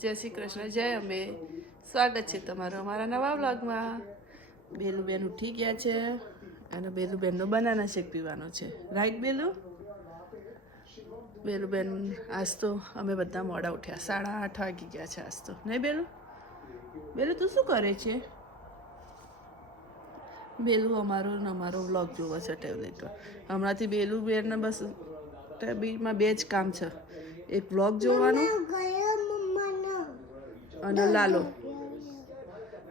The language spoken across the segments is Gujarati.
જય શ્રી કૃષ્ણ, જય અંબે. સ્વાગત છે તમારું અમારા નવા વ્લોગમાં. બેલુબેન ઉઠી ગયા છે અને બેલુબેનનો બનાના શેક પીવાનો છે. રાઈટ બેલુ? બેલુબેન આજ તો અમે બધા મોડા ઉઠ્યા, 8:30 વાગી ગયા છે આજ તો. નહીં બેલુ? બેલુ તું શું કરે છે? બેલુ અમારો વ્લોગ જોવો છે ટેબ્લેટ પર. હમણાંથી બેલુબેનને બસ ટેબ્લેટમાં બે જ કામ છે, એક વ્લોગ જોવાનું અને લાલો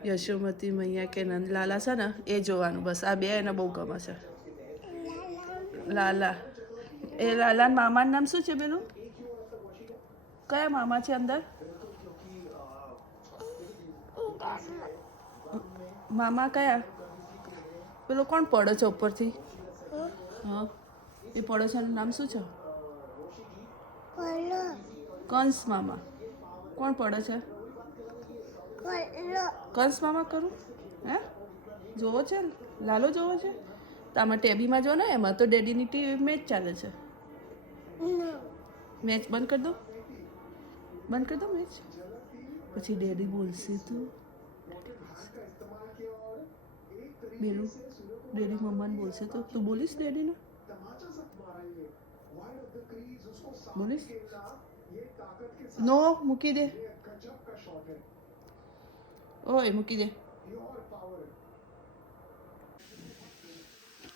યશોમતી મૈયા કે નંદલાલા છે ને એ જોવાનું. બસ આ બે એને બહુ ગમે છે. લાલા એ લાલા મામાનું નામ શું છે પેલું? કયા મામા છે અંદર? મામા કયા? પેલો કોણ પડે છે ઉપરથી? હા એ પડે છે એનું નામ શું છે? કંસ મામા. કોણ પડે છે? કંસ મામા કરું? હે જોવો છે ને? લાલો જોવો છે? તો આમાં ટેબીમાં જો ને, એમાં તો ડેડીની ટીવી મેચ ચાલે છે. મેચ બંધ કરી દો, બંધ કરી દો મેચ. પછી ડેડી બોલશે તો બેલું ડેડી મમ્માને બોલશે તો તું બોલીશ ડેડીને? બોલીશ? નો મૂકી દે. ઓય મૂકી દે.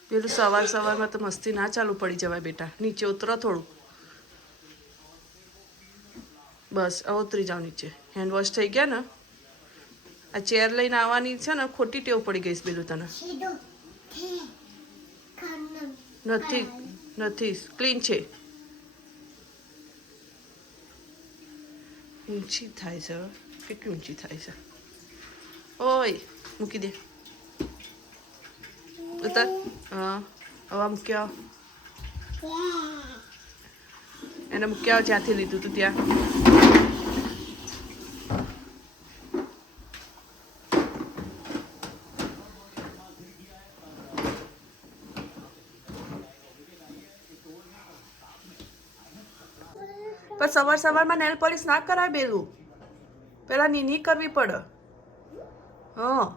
પેલું સવારમાં તો મસ્તી ના ચાલુ પડી જવાય બેટા. નીચે ઉતરો થોડું. બસ હવે ઉતરી જાઓ નીચે. હેન્ડ વોશ થઈ ગયા ને? આ ચેર લઈને આવવાની છે ને, ખોટી ટેવ પડી ગઈ છે પેલું તને. નથી નથી ક્લીન છે. ઊંચી થાય છે, કેટલી ઊંચી થાય છે. ઓય મૂકી દે. ઉતર. હા હવે મૂક્યા. એને મૂક્યા જ્યાંથી લીધું તું ત્યાં. પણ સવારમાં નેલ પોલિશ ના કરાય બેલું. પેલા નીની કરવી પડે. હા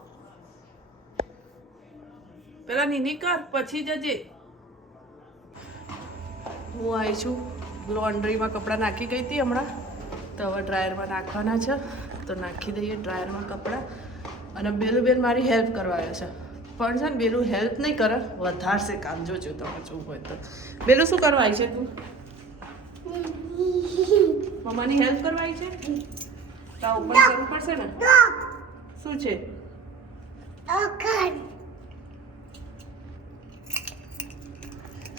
પેલા નીની કર પછી જજે. હું આવી છું, લોન્ડ્રીમાં કપડાં નાખી ગઈ હતી હમણાં, તો હવે ડ્રાયરમાં નાખવાના છે. તો નાખી દઈએ ડ્રાયરમાં કપડાં. અને બેલુબેન મારી હેલ્પ કરવા આવ્યો છે, પણ છે ને બેલું હેલ્પ નહીં કરે, વધારશે કામ. જોજો તમે જોવું હોય તો. બેલું શું કરવા આવી છે તું? મમ્માની હેલ્પ કરવા આવી છે? તો આ ઓપન કરવું પડશે ને? શું છે?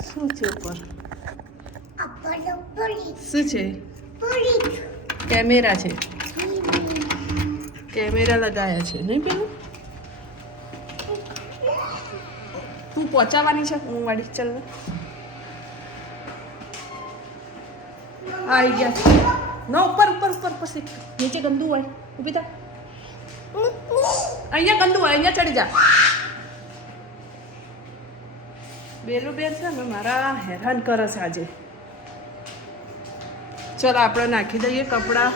શું છે ઉપર? શું છે? કેમેરા છે. કેમેરા લગાયા છે નહીં પેલું? તું પહોંચાવાની છે? હું વાળી ચાલ. આવી ગયા. ના ઉપર પછી નીચે ગંદુ હોય. ઊભી થા. અહીંયા ગંદુ હોય, અહીંયા ચડી જા. બેલુબેન છે ને મારા હેરાન કરે છે આજે. ચલો આપણે નાખી દઈએ કપડાં.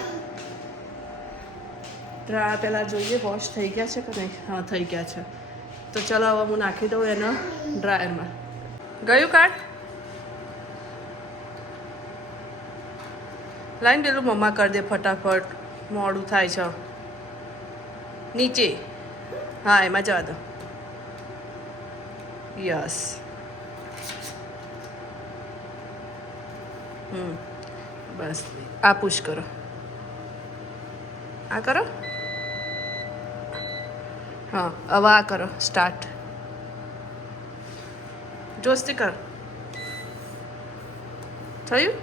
પહેલાં જોઈએ વોશ થઈ ગયા છે કે નહીં. હા થઈ ગયા છે. તો ચલો હવે હું નાખી દઉં એનો ડ્રાયરમાં. ગયું કાઢ લાઈન. પેલું મમ્મા કરી દે ફટાફટ, મોડું થાય છે. નીચે હા એમાં જવા દો. યસ. બસ આ પુશ કરો. આ કરો. હા હવે આ કરો સ્ટાર્ટ. જોસ્તી કર. થયું?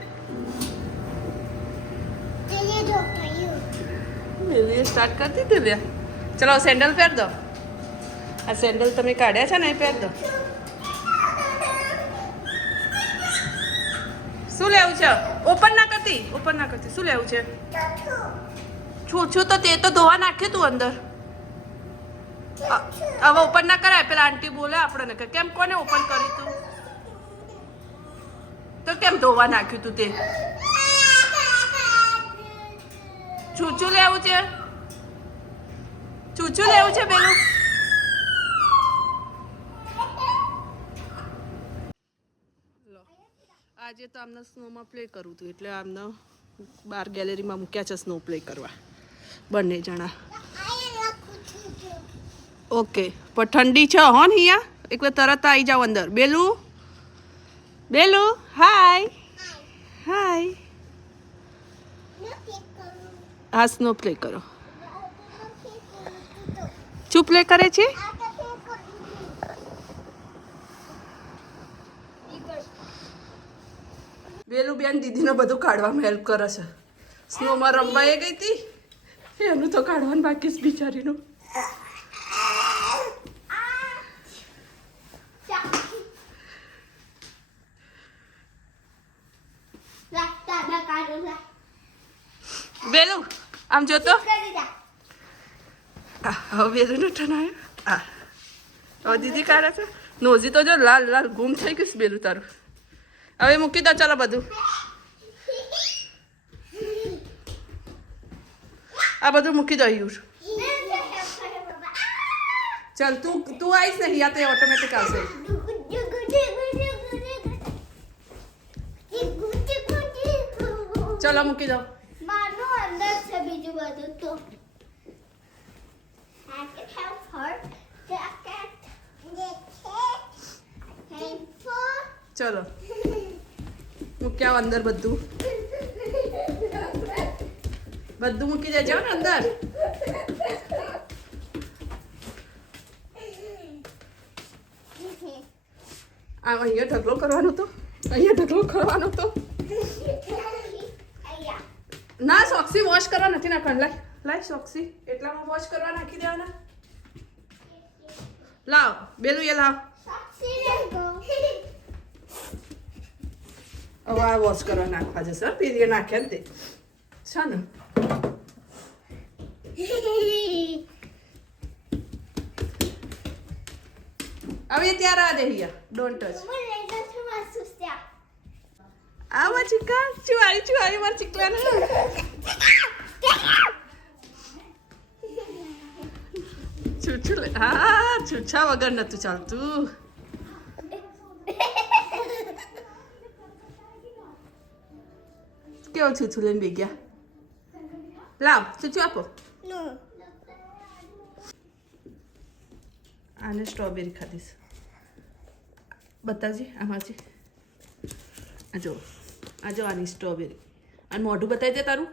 સ્ટાર્ટ કરી દીધું લ્યા. ચલો સેન્ડલ પહેર દો. આ સેન્ડલ તમે કાઢ્યા છે ને એ પહેર દો. શું લેવું છે? ઓપન ના કરતી શું લેવું છે? છું તો તે તો ધોવા નાખ્યું તું અંદર. હવે ઓપન ના કરાય. પેલા આંટી બોલે આપણને કે કેમ કોને ઓપન કર્યું તું? તો કેમ ધોવા નાખ્યું તું તે? ચૂચું લેવું છે ચૂચું લેવું છે પેલું લો આજે તો આમને સ્નોમાં પ્લે કરવું હતું એટલે આમને બાર ગેલેરીમાં મૂક્યા છે સ્નો પ્લે કરવા બંને જણા ઓકે પણ ઠંડી છે હો ને અહીંયા એટલે તરત આવી જાઓ અંદર બેલું બેલું હાય હાય હા સ્નો પ્લે કરો શું પ્લે કરે છે બેલું બેન દીદીને બધું કાઢવામાં હેલ્પ કરે છે સ્નોમાં રમવા એ ગઈ હતી એનું તો કાઢવાનું બાકી છે બિચારીનું બેલું આમ જોતો હવે બેલું ટન આવ્યો હવે દીદી કાઢે છે નોઝી તો જો લાલ લાલ ગુમ થઈ ગયું બેલું તારું હવે મૂકી દો ચાલો બધું આ બધું મૂકી દો યુર ચાલ તું આવીશ ને યા તો ઓટોમેટિક આવશે ચલો મૂકી દો માનો અંદર છે બીજું બધું તો I can help her. ચલો મૂક્યા અંદર બધું બધું મૂકી દેજો ને અંદર અહીંયા ઢગલો કરવાનો તો અહીંયા ઢગલો કરવાનો તો ના સોક્સી વોશ કરવા નથી નાખવાનું લાય સોક્સી એટલામાં વોશ કરવા નાખી દેવાના લાવ બેલું એ લાવ હવે આ વોશ કરવા નાખવા જશે પીરીએ નાખ્યા ને તે છે ને હવે ત્યાં રાહ દે હિયા ડોન્ટ ટચ આવા ચીકા ચુવારી માર ચીકલાને છુછુ હા છુછા વગર નતું ચાલતું કેવો છુછુ લઈને બે ગયા લાવ છુછુ આપો આને સ્ટ્રોબેરી ખાધીશ બતાવજી આમાંથી આ જો આની સ્ટ્રોબેરી અને મોઢું બતાવી દે તારું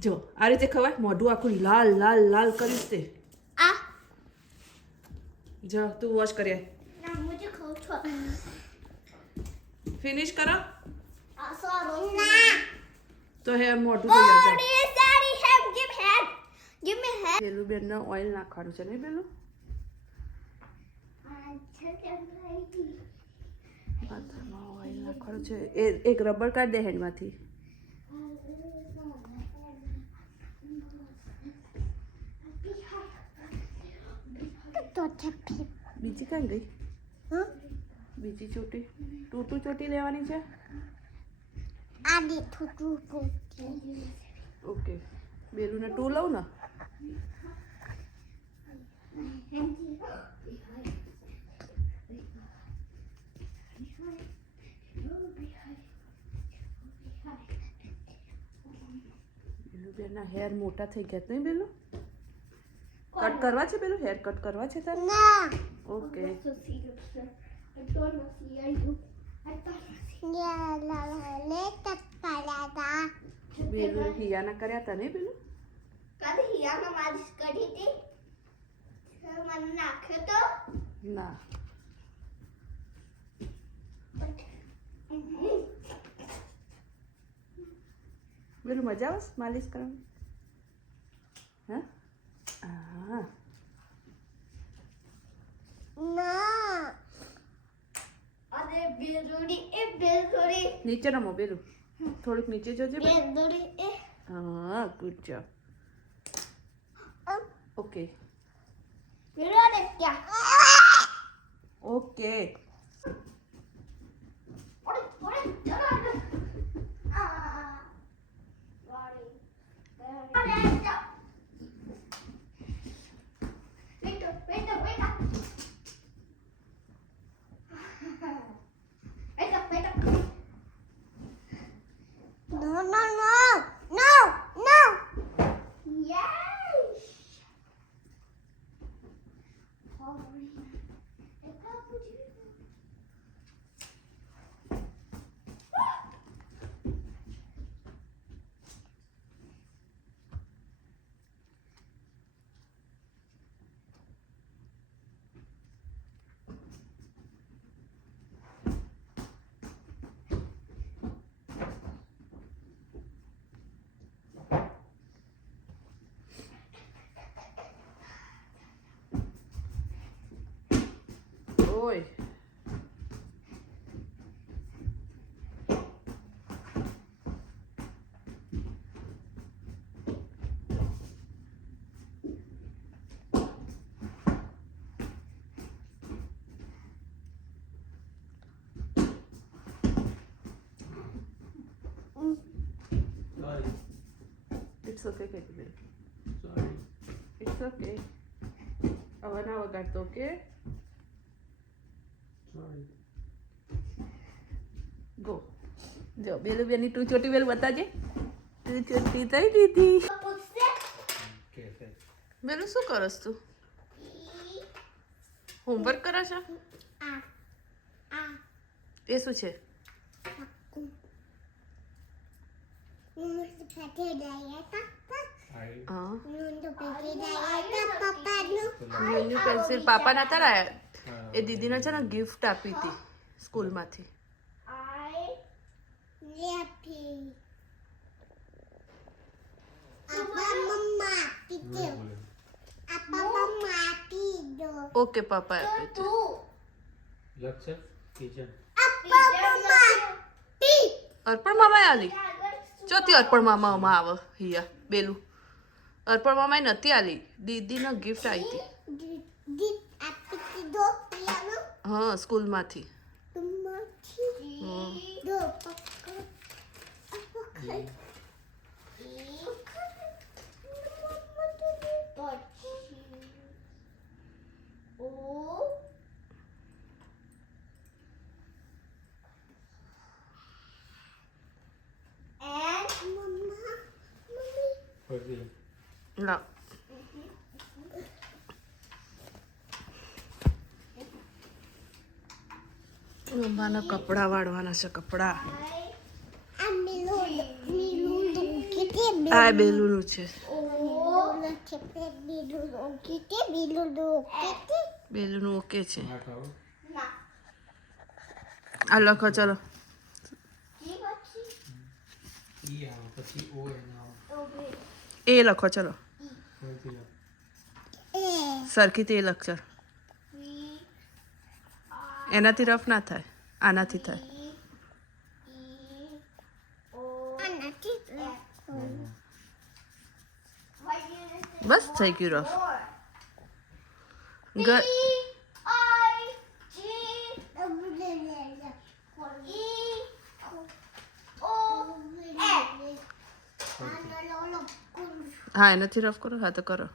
જો આ રીતે ખવાય મોઢું આખું લાલ લાલ લાલ કરીશ તે જો તું વોશ કરી ફિનિશ કરો તો હે મોઢું પેલું બેન ઓઇલ નાખવાનું છે નહીં પેલું માથામાં ઓઇલ નાખવાનું છે એક રબર કાઢ દે હેન્ડમાંથી બીજી ક્યાં ગઈ બીજી ચોટી ટૂટું ચોટી લેવાની છે ઓકે બેલુને ટુ લઉં ને બેના હેર મોટા થઈ ગયા નહીં બેલું કટ કરવા છે પેલું હેર કટ કરવા છે તારે ઓકે બેલું હિયાના કર્યા હતા ને પેલું ના પેલું મજા આવે માલિશ કરવાની હા નીચે રમો બેલું થોડુંક નીચે જોજે હા good job okay okay No, no, no, no, no. Yes. ઓય Sorry. ઇટ્સ ઓકે કહેતી બેન Sorry. ઇટ્સ ઓકે હવે ના વગાડતો ઓકે Sorry. ગો જો બેલું બેની તું ચોટી બેલ બતાજે તું ચોટી થઈ દીધી Cafe. બેલું શું કરસ તું હોમવર્ક કરે છે એ શું છે I હા Tula. ન્યુ પેન્સિલ પાપા નતા લાયા એ દીદીને છે ને ગિફ્ટ આપી હતી સ્કૂલમાંથી ઓકે પાપા આપી હતી Lecture. Kitchen. અર્પણ મામા આલી ચોથી અર્પણ મામામાં આવે હિયા બેલું અર્પણ મામાએ નથી આલી દીદીને ગિફ્ટ આવી હતી હા સ્કૂલમાંથી Perfume. લાવ મમ્માના કપડાં વાળવાના છે કપડાં આ બેલુનું છે બેલુનું ઓકે છે Not out. આ લખો ચલો E out. પછી O N out. એ લખો ચલો Perfume. સરખીથી એ લક્ષર એનાથી રફ ના થાય આનાથી થાય બસ થઈ ગયું રફ હા એનાથી રફ કરો હા તો કરો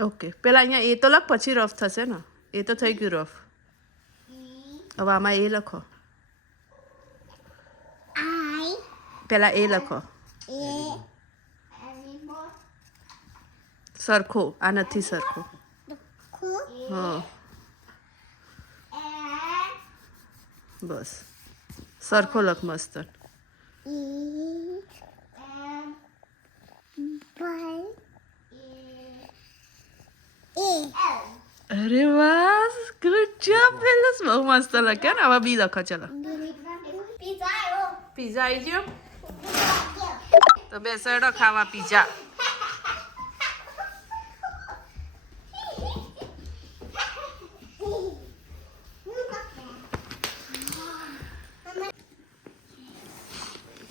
ઓકે પેલા અહીંયા એ તો લખ પછી રફ થશે ને એ તો થઈ ગયું રફ હવે આમાં એ લખો પેલા એ લખો સરખો આ નથી સરખો હા બસ સરખો લખ મસ્ત અરે વાહ ગુડ જોબ પેલસ બહુ મસ્ત લખ્યા ને હવે બી લખો ચલો પીઝા આવી ગયો તો બેસાડો ખાવા પીઝા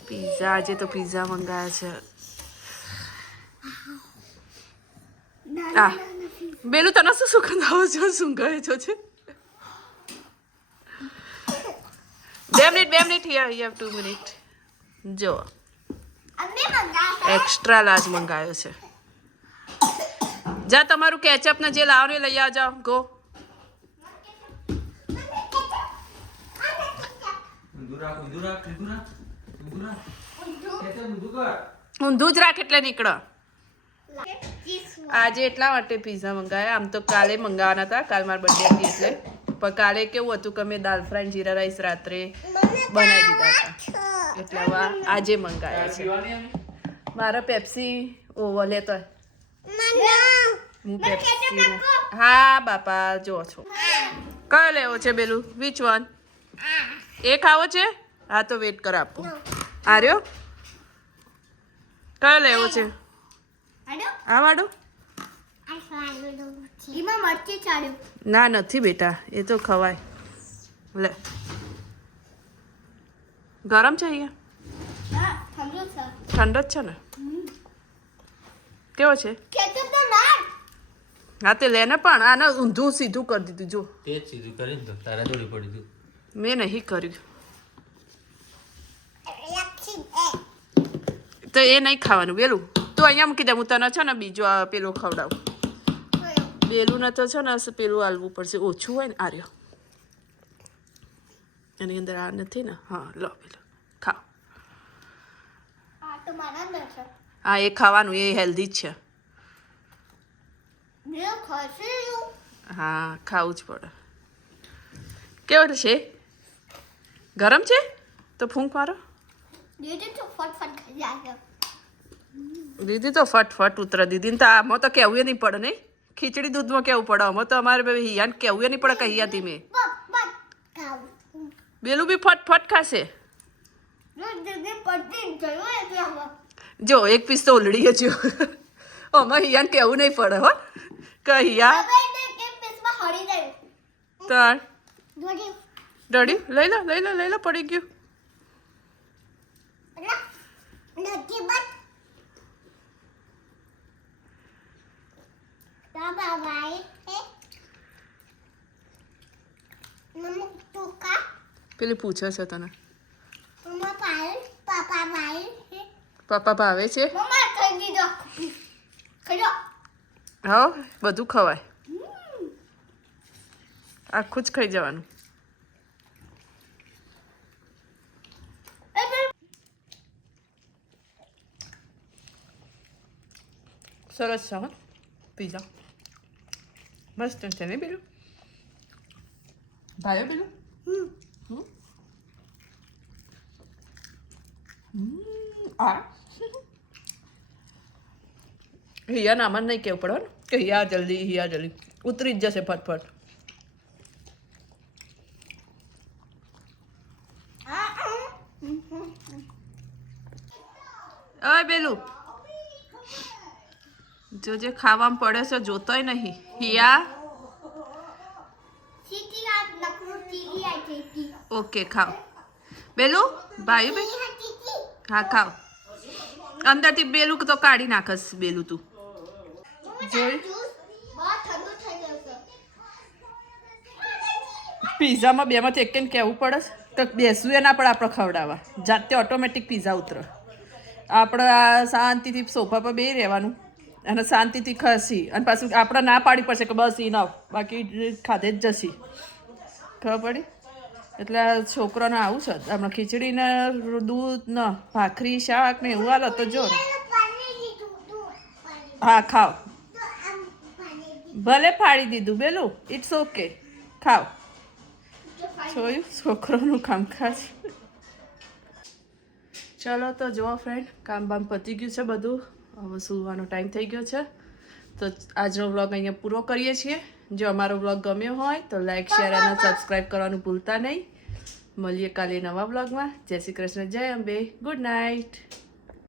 પીઝા આજે તો પીઝા મંગાયા છે આ બેલું તને શું સુગંધ આવે છે શું કહે છો છે 2 minute here you have 2 minute. જો અમે મંગાયા એક્સ્ટ્રા લાર્જ મંગાયો છે. જા તમારું કેચઅપ ને જે લાવવાનું એ લઈ આવજો. ગો. ઊંધું જ રાખ એટલે નીકળો. આજે એટલા માટે પીઝા મંગાયા. આમ તો કાલે મંગાવવાના હતા, કાલ મારી બર્થડે હતી એટલે. પણ કાલે કેવું હતું કે મેં દાલ ફ્રાય જીરા રાઈસ રાત્રે બનાવી દીધા હતા એટલે હવે આજે મંગાયા છે. મારા પેપ્સી ઓવર લેતો હું પેપ્સી. હા બાપા જો છો. કયો લેવો છે બેલું? Which one? એ ખાવો છે? હા તો વેટ કર આપું. આર્યો કયો લેવો છે? આ વાળો? એમાં મરચી ચાડ્યું. ના નથી બેટા, એ તો ખવાય. લે ગરમ છે અહીંયા? હા ઠંડુ છે. ઠંડો જ છે ને? કેવો છે? કેચઅપ તો ના. હા તે લે ને, પણ આને ઊંધું સીધું કરી દીધું. જો તે જ સીધું કરીને તો તારા જોડી પડી ગયું. મેં નહીં કર્યું લક્ષી તો એ નહીં ખાવાનું. બેલું તું અહીંયા મૂકી દે, હું તને છે ને બીજો આ પેલું ખવડાવું. બેલું ને તો છે ને પેલું આલવું પડશે, ઓછું હોય ને. આર્યો એની અંદર આ નથી ને? હા લો પેલું ખાઓ. આ તો મારા ન છે. હા એ ખાવાનું, એ હેલ્ધી જ છે. મેં ખસી હા ખાવું જ પડે. કેવો છે? ગરમ છે? તો ફૂંક મારો. દીદી તો ફટફટ ખાઈ જાય. દીદી તો ફટફટ ઉતરે. દીદીને તો આમાં તો કહેવું નહીં પડે નહીં. ખીચડી દૂધમાં કેવું પડે. આમાં તો અમારે હિયાને કહેવું નહીં પડે કે હિયાથી મેં. બસ ખાવું. બેલું બી ફટફટ ખાશે. જો દીદી પડતી ગયો એટલે હવે જો એક પીસ તો ઓલડી જ. આમાં હિયાને કહેવું નહીં પડે હો કે હિયા હવે કે પેસમાં હળી જાય. તાર દોડી ડડી લઈ લો પડી ગયું. નથી બટ બાબા ભાઈ હે મમ્મી ટુકા પેલી પૂછે છે તને મમ્મા ભાઈ પાપા ભાઈ હે પપ્પા ભાવે છે? મમ્મા ખાઈ દીધો. ખાજો. હા બધું ખવાય, આખું જ ખાઈ જવાનું. સરસ છે હા પીઝા, મસ્ત છે ને પેલું? ભાઈ પેલું આ હિયા નામાં નહીં કેવું પડે ને કે હિયા જલ્દી ઉતરી જ જશે ફટફટ. અય બેલું જોજે ખાવામાં પડે છે, જોતોય નહીં. હિયા સીટી આ નકરું ટીવી આ ટીવી. ઓકે ખાઓ. બેલું ભાઈ બે ટીવી. હા ખાઓ. અંદરથી બેલું તો કાઢી નાખસ. બેલું તું જોઈ બહુ ઠંડુ થઈ ગયું છે. પીઝામાં બેમાંથી એક કહેવું પડે તો બેસવું એ ના પડે આપણે ખવડાવવા. જાતે ઓટોમેટિક પીઝા ઉતરે. આપણે આ શાંતિથી સોફા પર બેસી રહેવાનું અને શાંતિથી ખસી અને પાછું આપણે ના પાડી પડશે કે બસ ઇનફ, બાકી ખાધે જ જશી. ખબર પડી? એટલે છોકરાને આવું છે આપણે ખીચડી ને દૂધ ને ભાખરી શાક ને એવું હાલો તો જો. હા ખાઓ. ભલે ફાડી દીધું બેલું, ઇટ્સ ઓકે, ખાઓ. જોયું છોકરાનું કામકાજ. ચલો તો જુઓ ફ્રેન્ડ, કામ બામ પતી ગયું છે બધું. હવે સુવાનો ટાઈમ થઈ ગયો છે. તો આજનો વ્લોગ અહીંયા પૂરો કરીએ છીએ. જો અમારો વ્લોગ ગમ્યો હોય તો લાઈક શેર અને સબસ્ક્રાઈબ કરવાનું ભૂલતા નહીં. મળીએ કાલે નવા વ્લોગમાં. જય શ્રી કૃષ્ણ, જય અંબે, ગુડ નાઇટ.